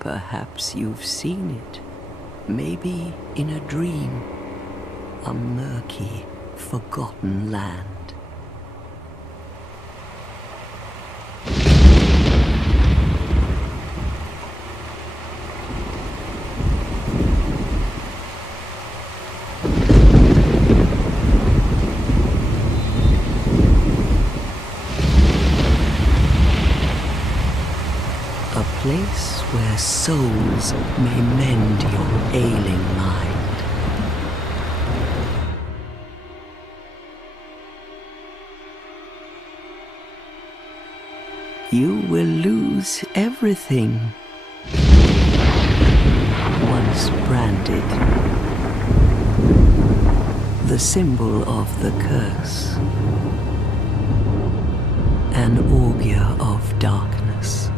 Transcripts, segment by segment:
Perhaps you've seen it, maybe in a dream, a murky, forgotten land. A place where souls may mend your ailing mind. You will lose everything once branded, the symbol of the curse, an augur of darkness.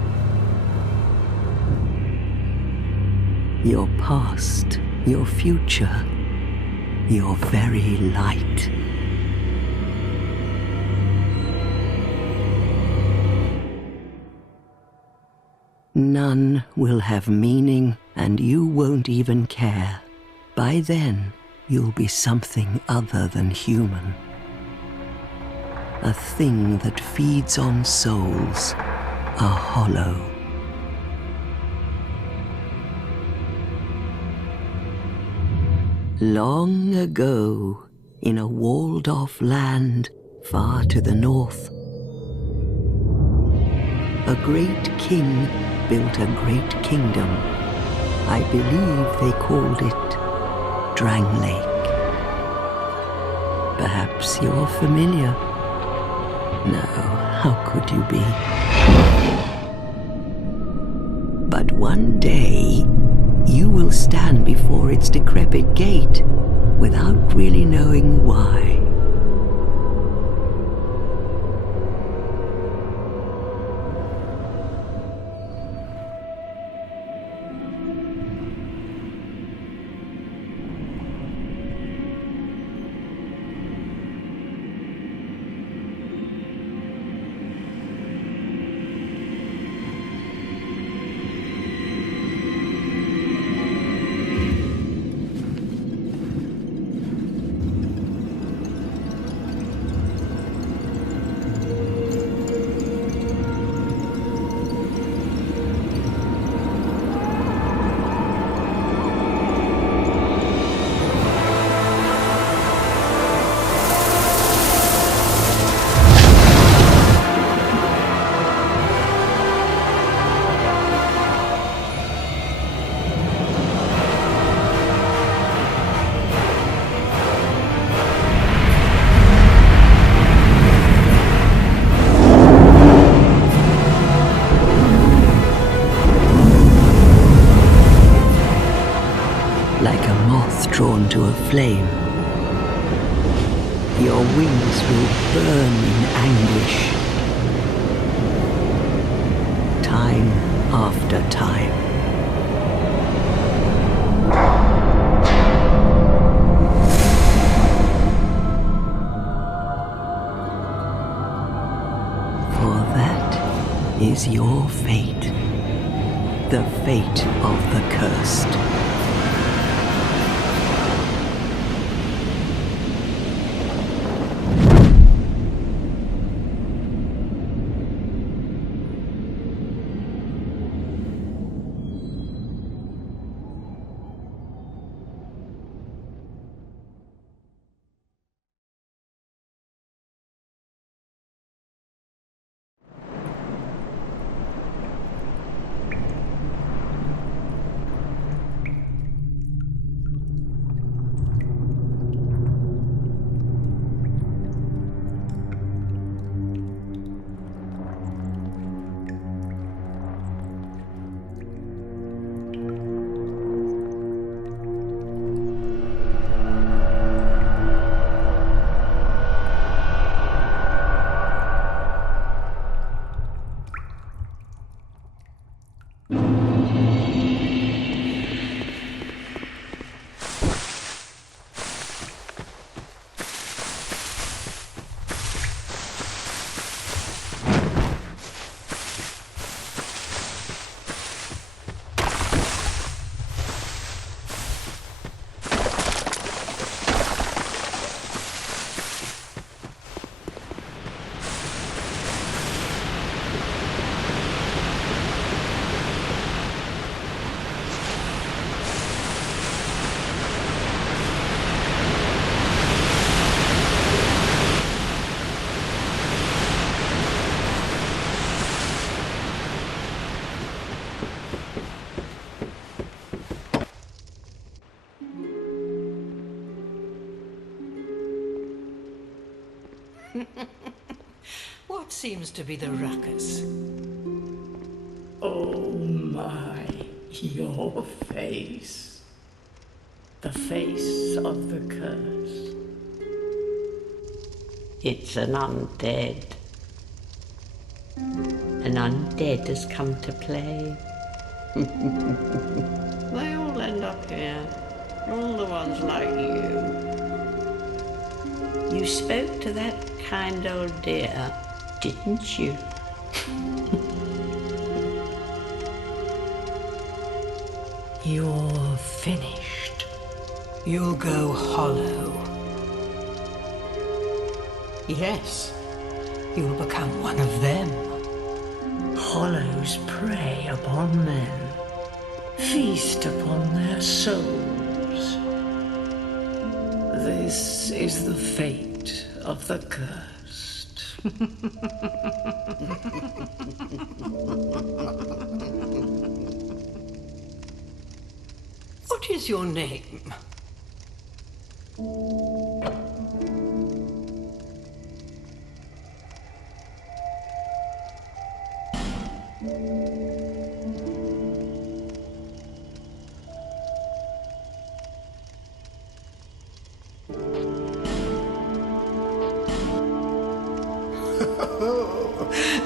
Your past, your future, your very light. None will have meaning, and you won't even care. By then, you'll be something other than human. A thing that feeds on souls, a hollow. Long ago, in a walled-off land far to the north, a great king built a great kingdom. I believe they called it Drangleic. Perhaps you're familiar. No, how could you be? But one day, you will stand before its decrepit gate without really knowing why. Like a moth drawn to a flame, your wings will burn in anguish, time after time. For that is your fate, the fate of the cursed. seems to be the ruckus? Oh my, your face. The face of the curse. It's an undead. An undead has come to play. They all end up here. All the ones like you. You spoke to that kind old dear, didn't you? You're finished. You'll go hollow. Yes, you'll become one of them. Hollows prey upon men, feast upon their souls. This is the fate of the cursed. What is your name?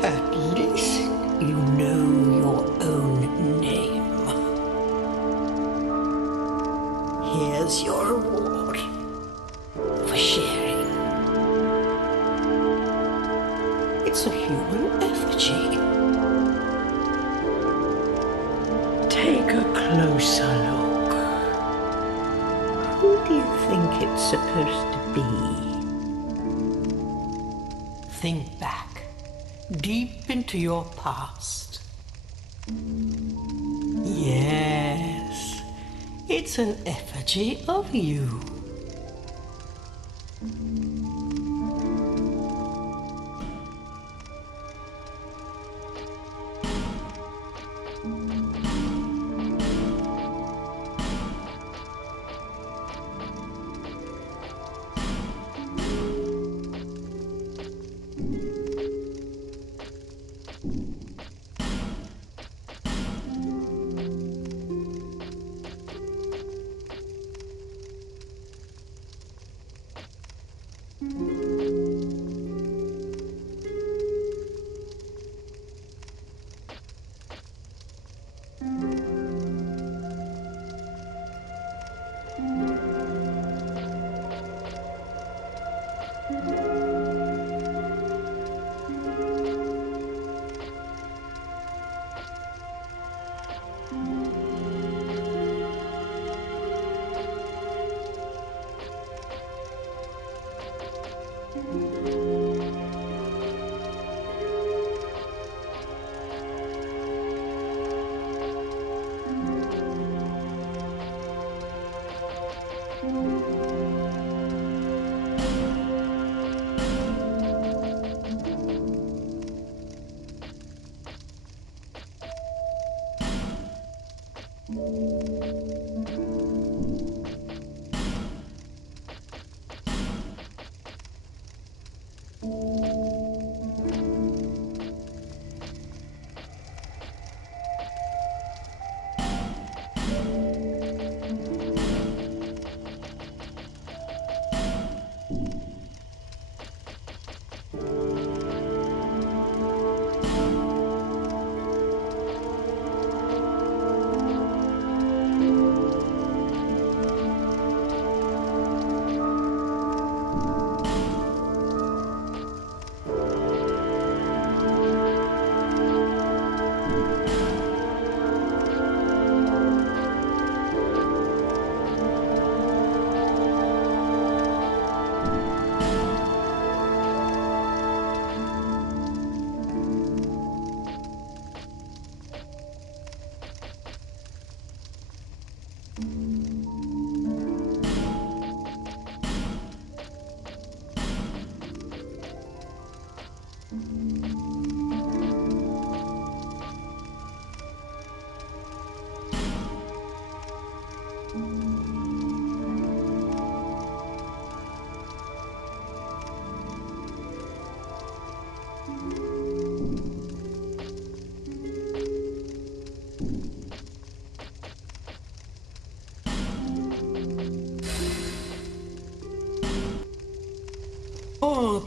At least you know your own name. Here's your reward for sharing. It's a human effigy. Take a closer look. Who do you think it's supposed to be? Think back, deep into your past. Yes, it's an effigy of you.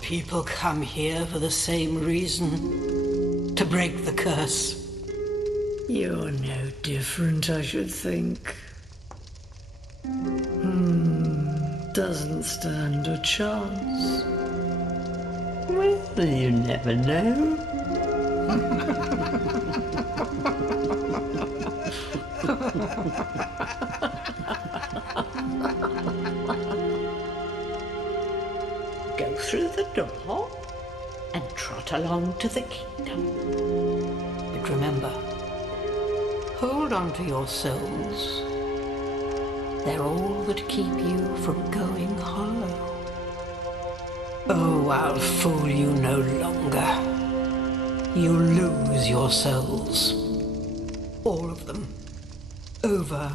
people come here for the same reason. To break the curse. You're no different, I should think. Doesn't stand a chance. Well, you never know. Go through the door and trot along to the kingdom. But remember, hold on to your souls. They're all that keep you from going hollow. Oh, I'll fool you no longer. You lose your souls. All of them. Over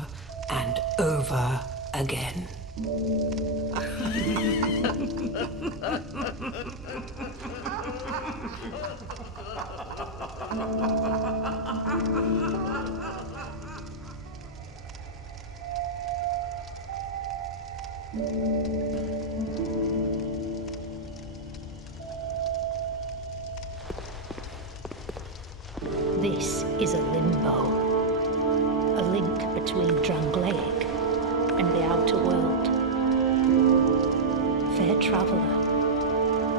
and over again. This is a limbo, a link between Drangleic and the outer world. Fair traveller,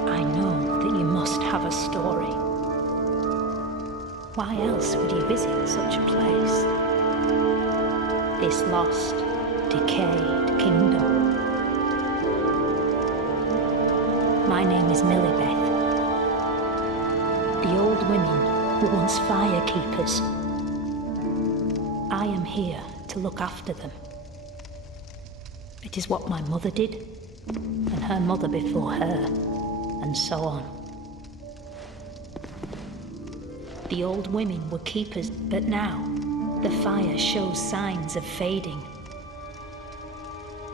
I know that you must have a story. Why else would you visit such a place? This lost, decayed kingdom. My name is Millibeth. The old women were once firekeepers. I am here to look after them. It is what my mother did, and her mother before her, and so on. The old women were keepers, but now the fire shows signs of fading,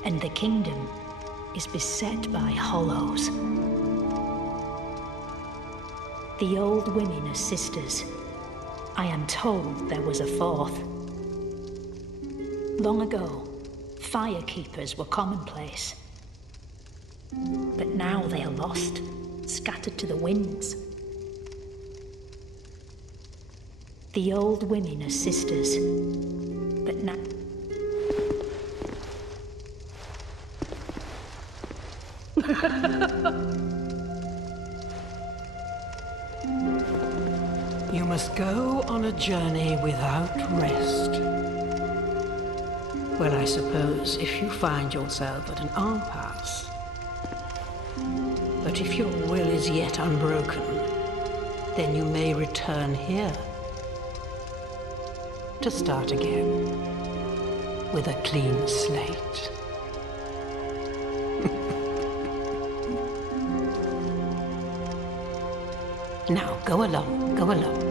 and the kingdom is beset by hollows. The old women are sisters. I am told there was a fourth. Long ago, firekeepers were commonplace. But now they are lost, scattered to the winds. The old women are sisters, but now... You must go on a journey without rest. Well, I suppose if you find yourself at an impasse. But if your will is yet unbroken, then you may return here to start again with a clean slate. Now, go along, go along.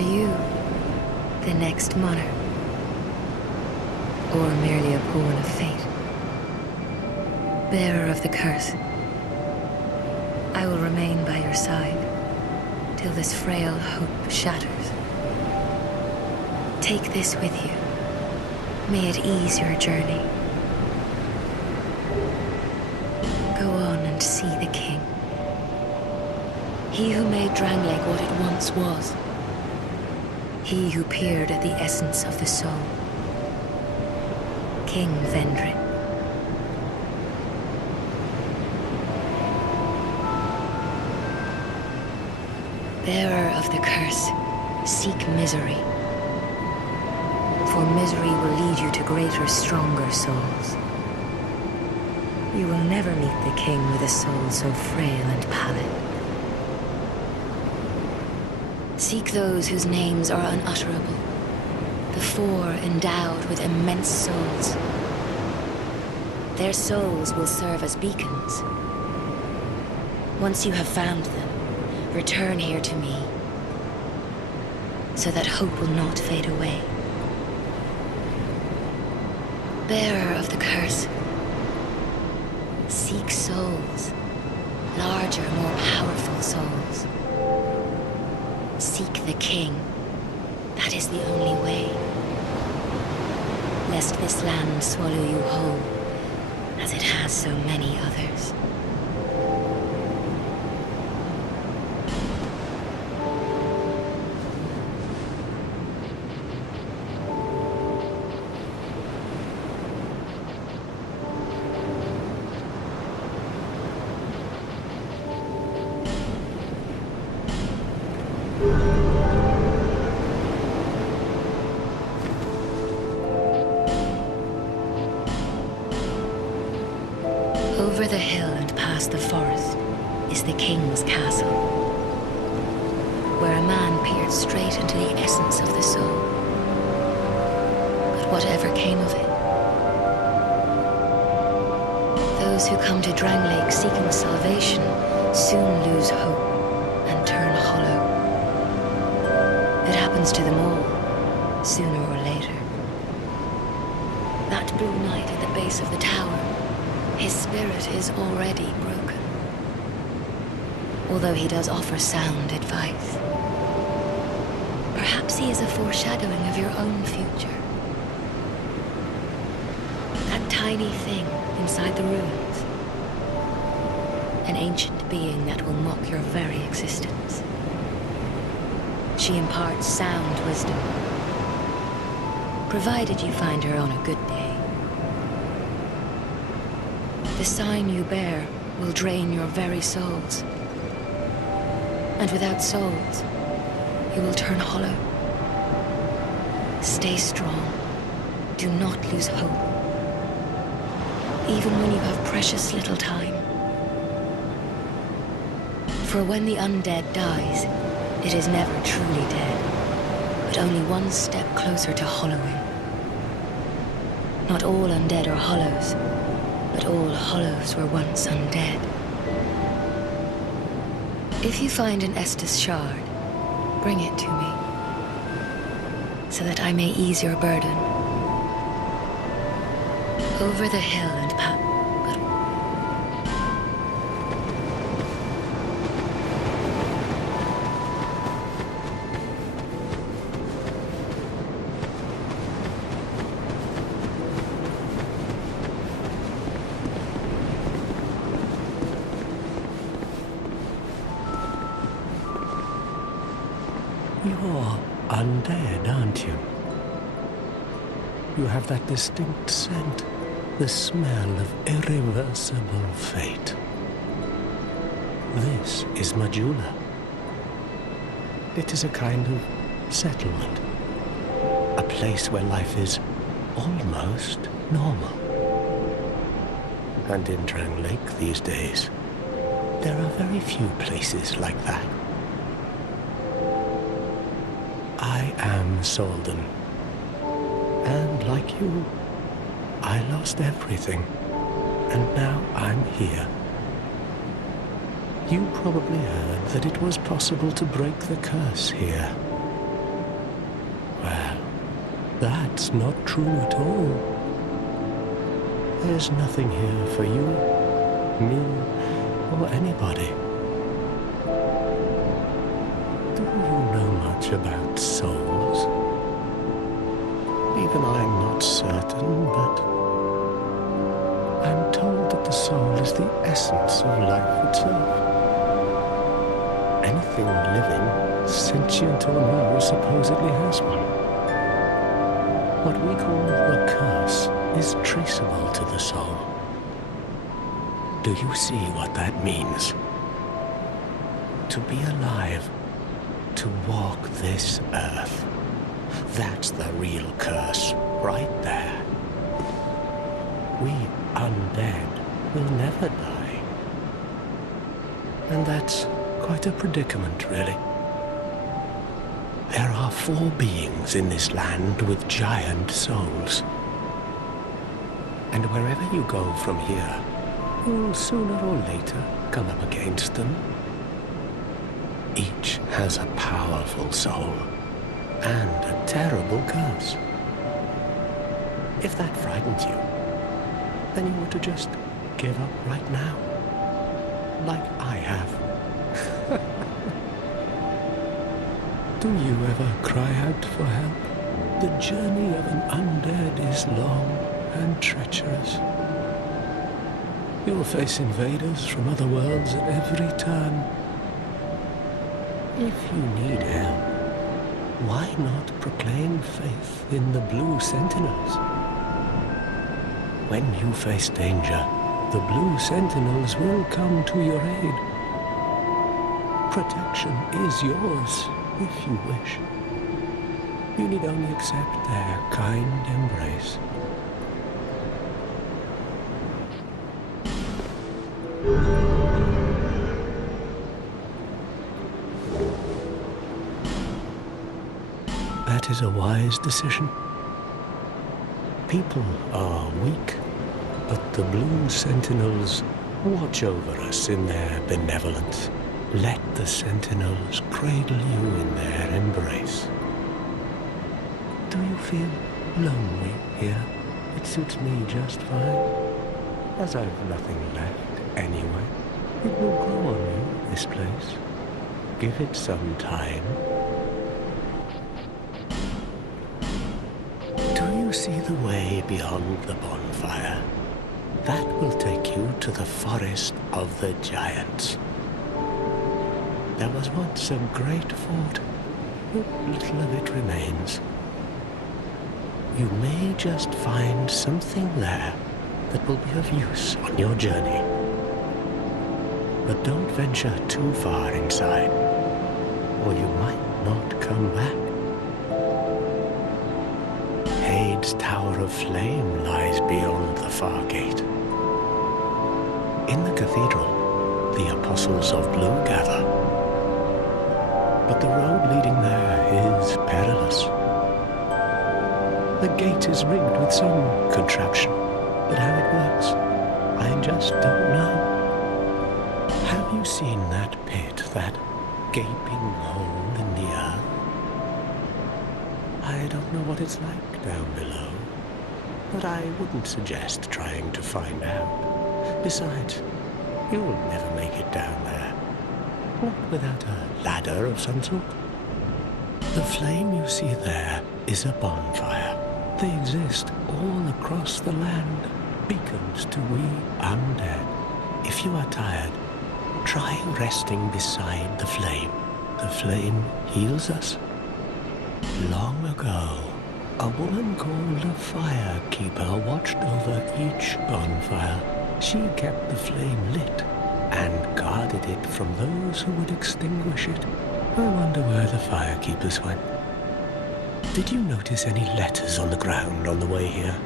you the next monarch? Or merely a pawn of fate? Bearer of the curse, I will remain by your side till this frail hope shatters. Take this with you. May it ease your journey. Go on and see the king. He who made Drangleic what it once was. He who peered at the essence of the soul. King Vendrick. Bearer of the curse, seek misery. For misery will lead you to greater, stronger souls. You will never meet the king with a soul so frail and pallid. Seek those whose names are unutterable, the four endowed with immense souls. Their souls will serve as beacons. Once you have found them, return here to me, so that hope will not fade away. Bearer of the curse, seek souls, larger, more powerful souls. Seek the king. That is the only way. Lest this land swallow you whole, as it has so many others. Over the hill and past the forest is the king's castle, where a man peered straight into the essence of the soul. But whatever came of it, those who come to Drangleic seeking salvation soon lose hope and turn hollow. It happens to them all, sooner or later. That blue knight at the base of the tower, his spirit is already broken. Although he does offer sound advice. Perhaps he is a foreshadowing of your own future. That tiny thing inside the ruins. An ancient being that will mock your very existence. She imparts sound wisdom, provided you find her on a good day. The sign you bear will drain your very souls. And without souls, you will turn hollow. Stay strong. Do not lose hope. Even when you have precious little time. For when the undead dies, it is never truly dead, but only one step closer to hollowing. Not all undead are hollows, but all hollows were once undead. If you find an Estus shard, bring it to me, so that I may ease your burden. Over the hill and You're undead, aren't you? You have that distinct scent, the smell of irreversible fate. This is Majula. It is a kind of settlement. A place where life is almost normal. And in Drangleic these days, there are very few places like that. I am Soldan. And like you, I lost everything. And now I'm here. You probably heard that it was possible to break the curse here. That's not true at all. There's nothing here for you, me, or anybody. Do you know much about souls? Even I'm not certain, but I'm told that the soul is the essence of life itself. Anything living, sentient or no, supposedly has one. What we call the curse is traceable to the soul. Do you see what that means? To be alive, to walk this earth. That's the real curse, right there. We undead will never die. And that's quite a predicament, really. There are 4 beings in this land with giant souls. And wherever you go from here, you'll sooner or later come up against them. Each has a powerful soul and a terrible curse. If that frightens you, then you ought to just give up right now, like I have. Do you ever cry out for help? The journey of an undead is long and treacherous. You'll face invaders from other worlds at every turn. If you need help, why not proclaim faith in the Blue Sentinels? When you face danger, the Blue Sentinels will come to your aid. Protection is yours, if you wish. You need only accept their kind embrace. That is a wise decision. People are weak, but the Blue Sentinels watch over us in their benevolence. Let the Sentinels cradle you in their embrace. Do you feel lonely here? It suits me just fine. As I've nothing left anyway, it will grow on you, this place. Give it some time. Do you see the way beyond the bonfire? That will take you to the forest of the giants. There was once a great fort, but little of it remains. You may just find something there that will be of use on your journey. But don't venture too far inside, or you might not come back. Hade's Tower of Flame lies beyond the far gate. In the cathedral, the Apostles of Blue gather. But the road leading there is perilous. The gate is rigged with some contraption, but how it works, I just don't know. Have you seen that pit, that gaping hole in the earth? I don't know what it's like down below, but I wouldn't suggest trying to find out. Besides, you'll never make it down there. Not without a ladder of some sort. The flame you see there is a bonfire. They exist all across the land, beacons to we undead. If you are tired, try resting beside the flame. The flame heals us. Long ago, a woman called a firekeeper watched over each bonfire. She kept the flame lit and guarded it from those who would extinguish it. I wonder where the firekeepers went. Did you notice any letters on the ground on the way here?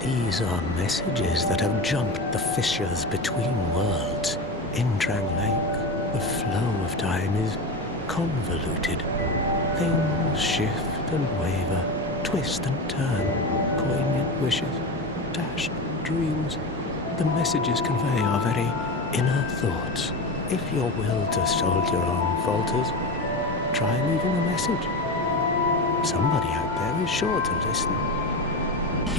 These are messages that have jumped the fissures between worlds. In Drang Lake, the flow of time is convoluted. Things shift and waver, twist and turn, poignant wishes, dashed dreams. The messages convey our very inner thoughts. If your will to soldier on falters, try leaving a message. somebody out there is sure to listen.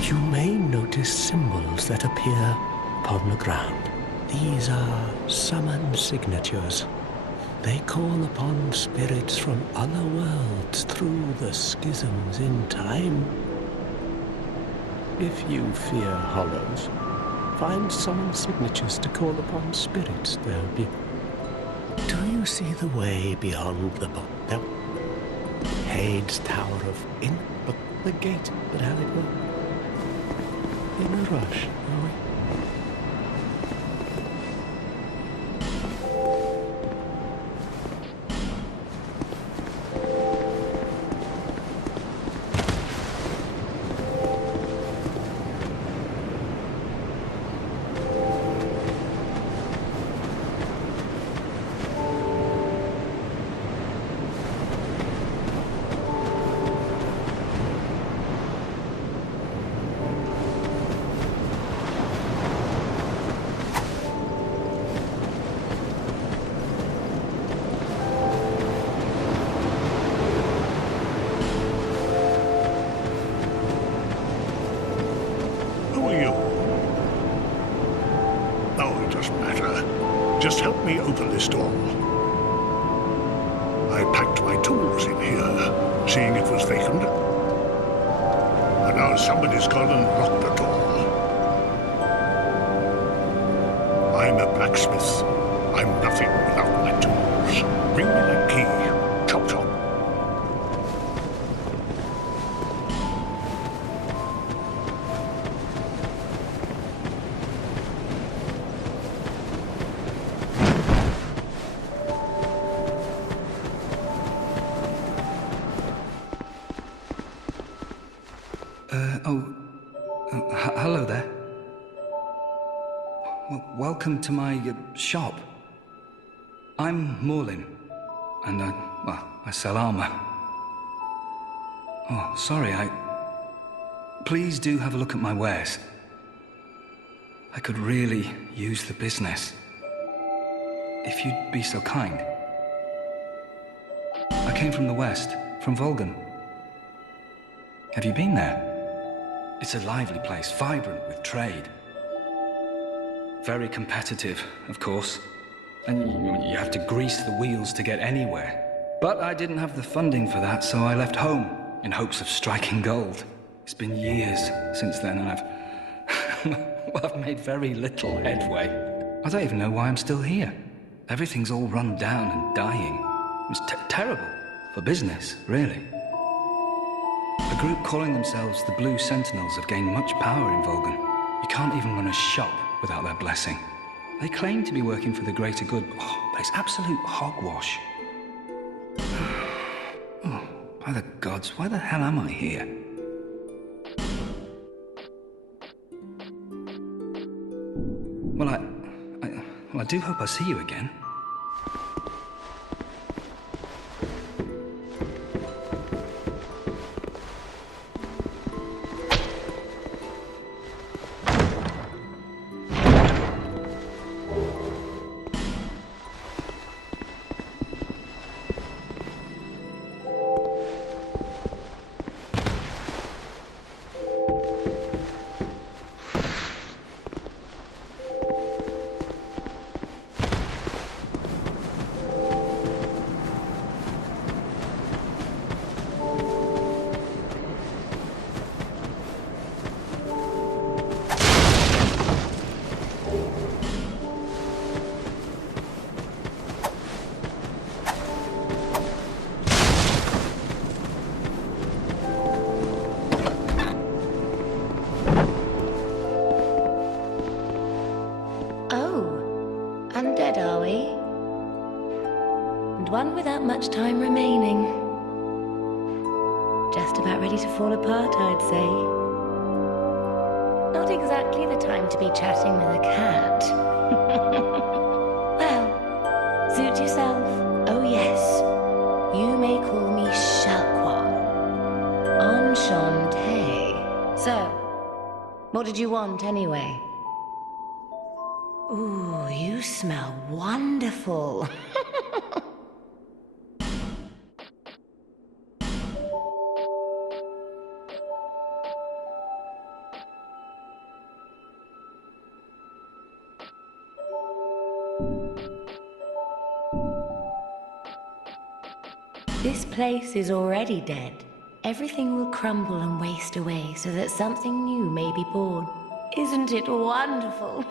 You may notice symbols that appear upon the ground. These are summon signatures. They call upon spirits from other worlds through the schisms in time. If you fear hollows, find summon signatures to call upon spirits there. Do you see the way beyond the book? Hade's Tower of Ink, but the gate, but how it works? In a rush, are we? Just help me open this door. I packed my tools in here, seeing it was vacant. And now somebody's gone and locked the door. I'm a blacksmith. I'm nothing without my tools. Bring me that key. Chop chop. Hello there. Welcome to my shop. I'm Morlin, and I sell armor. Oh, sorry, Please do have a look at my wares. I could really use the business. If you'd be so kind. I came from the west, from Volgan. Have you been there? It's a lively place, vibrant with trade. Very competitive, of course. And you have to grease the wheels to get anywhere. But I didn't have the funding for that, so I left home in hopes of striking gold. It's been years since then, and I've made very little headway. I don't even know why I'm still here. Everything's all run down and dying. It's terrible for business, really. A group calling themselves the Blue Sentinels have gained much power in Volgan. You can't even run a shop without their blessing. They claim to be working for the greater good, but it's absolute hogwash. Oh, by the gods, why the hell am I here? Well, I do hope I see you again. Undead, are we? And one without much time remaining. Just about ready to fall apart, I'd say. Not exactly the time to be chatting with a cat. Well, suit yourself. Oh yes, you may call me Shalqua. Enchanté. So, what did you want anyway? Ooh, you smell wonderful. This place is already dead. Everything will crumble and waste away so that something new may be born. Isn't it wonderful?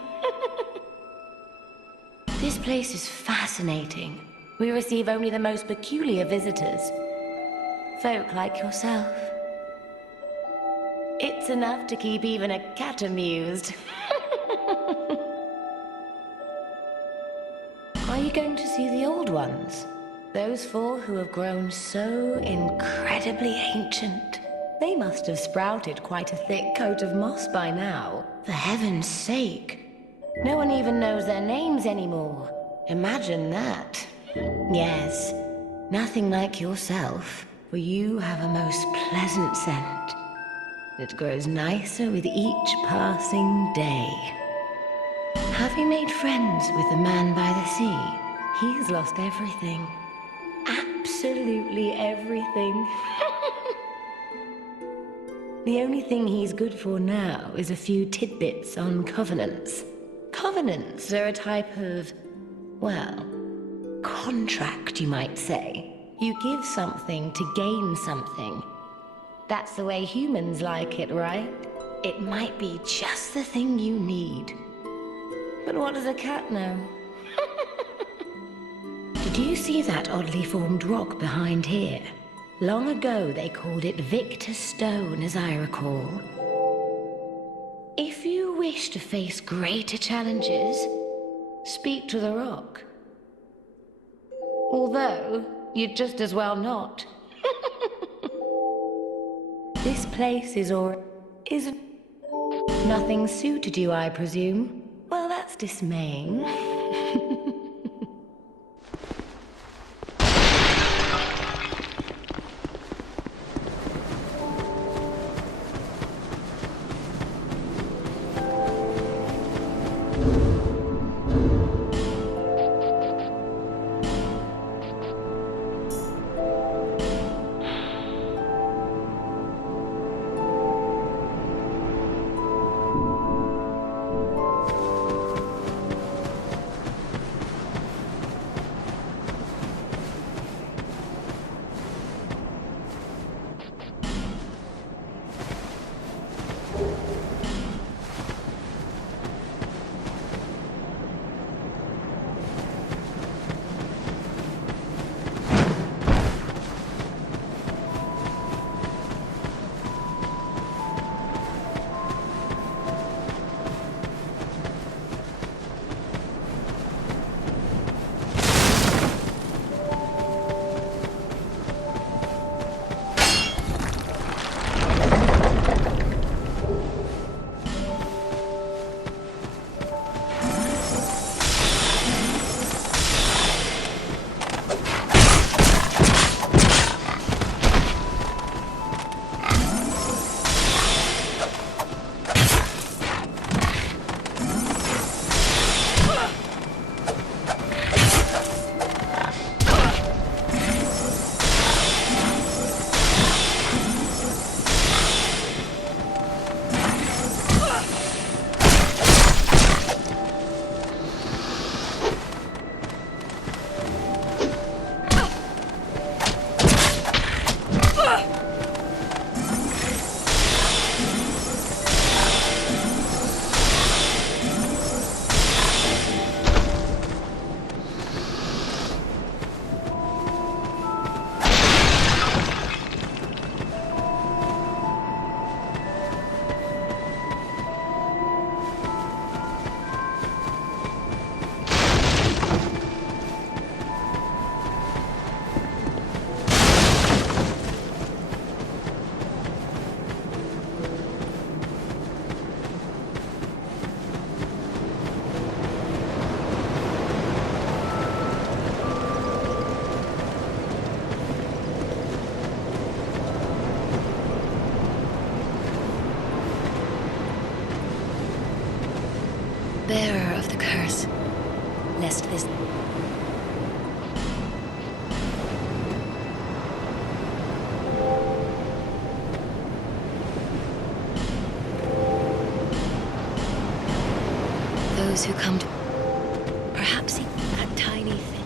This place is fascinating. We receive only the most peculiar visitors. Folk like yourself. It's enough to keep even a cat amused. Are you going to see the old ones? Those four who have grown so incredibly ancient. They must have sprouted quite a thick coat of moss by now. For heaven's sake. No one even knows their names anymore. Imagine that. Yes, nothing like yourself, for you have a most pleasant scent. It grows nicer with each passing day. Have you made friends with the man by the sea? He's lost everything. Absolutely everything. The only thing he's good for now is a few tidbits on covenants. Covenants are a type of, well, contract, you might say. You give something to gain something. That's the way humans like it, right? It might be just the thing you need. But what does a cat know? Did you see that oddly formed rock behind here? Long ago they called it Victor Stone, as I recall. If you wish to face greater challenges, speak to the rock. Although, you'd just as well not. This place isn't... Nothing suited you, I presume? Well, that's dismaying. Bearer of the curse, lest this... Those who come to... Perhaps that tiny thing...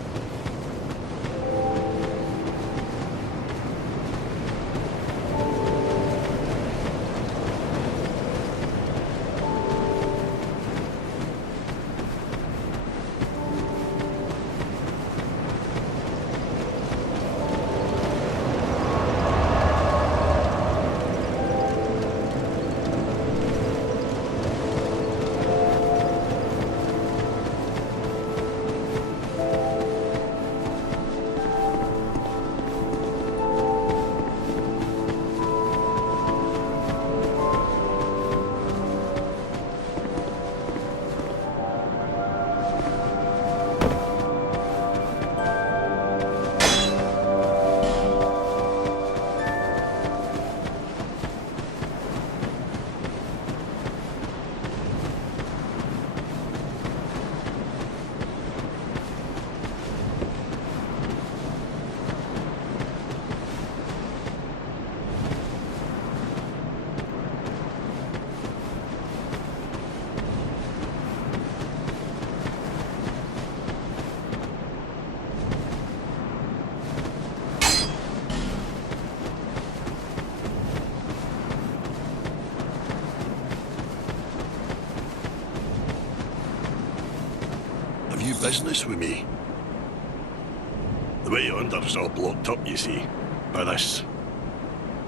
business with me. The way yonder's all blocked up, you see, by this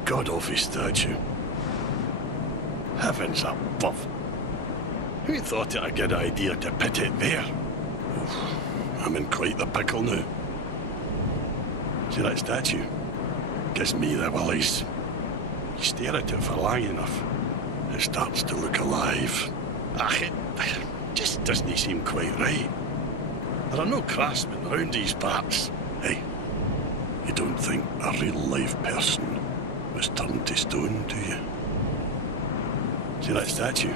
god-awful statue. Heavens above. Who thought it a good idea to put it there? Oof, I'm in quite the pickle now. See that statue? Gives me the willies. You stare at it for long enough, it starts to look alive. It just doesn't seem quite right. There are no craftsmen round these parts. Hey, you don't think a real-life person was turned to stone, do you? See that statue?